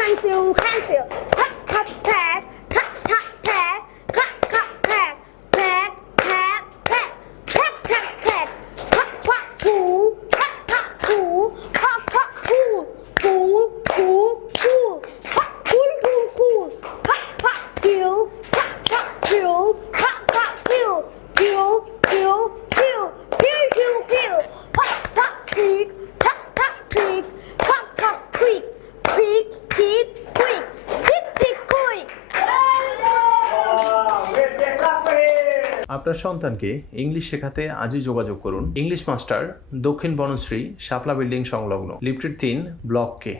看秀，看秀。আপনার সন্তানকে ইংলিশ শেখাতে আজই যোগাযোগ করুন। English master Dakshin Banasree, Shapla building সংলগ্ন। লিফটেড তিন ব্লক কে